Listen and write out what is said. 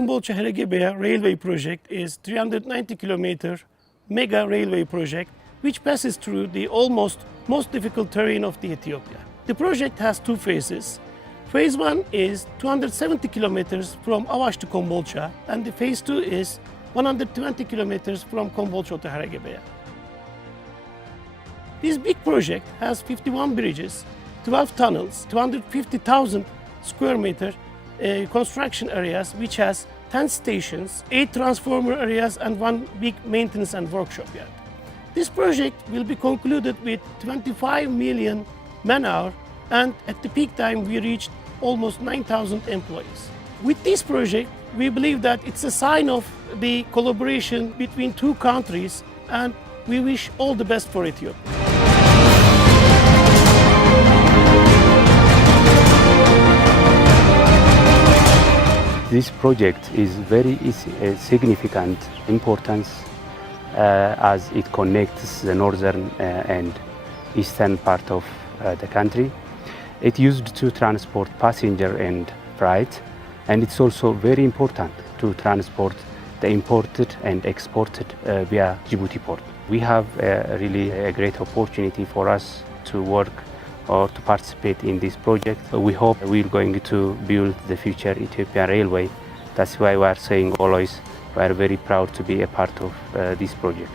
Kombolcha-Heregebeya railway project is 390-kilometer mega railway project which passes through the most difficult terrain of the Ethiopia. The project has two phases. Phase 1 is 270 kilometers from Avaş to Kombolcha, and the phase 2 is 120 kilometers from Kombolcha to Heregebeya. This big project has 51 bridges, 12 tunnels, 250,000 square meter construction areas, which has 10 stations, 8 transformer areas, and 1 big maintenance and workshop yard. This project will be concluded with 25 million man-hour, and at the peak time we reached almost 9,000 employees. With this project, we believe that it's a sign of the collaboration between two countries, and we wish all the best for Ethiopia. This project is very significant importance as it connects the northern and eastern part of the country. It used to transport passenger and freight, and it's also very important to transport the imported and exported via Djibouti port. We have really a great opportunity for us to work or to participate in this project. We hope we're going to build the future Ethiopian railway. That's why we are saying always we are very proud to be a part of this project.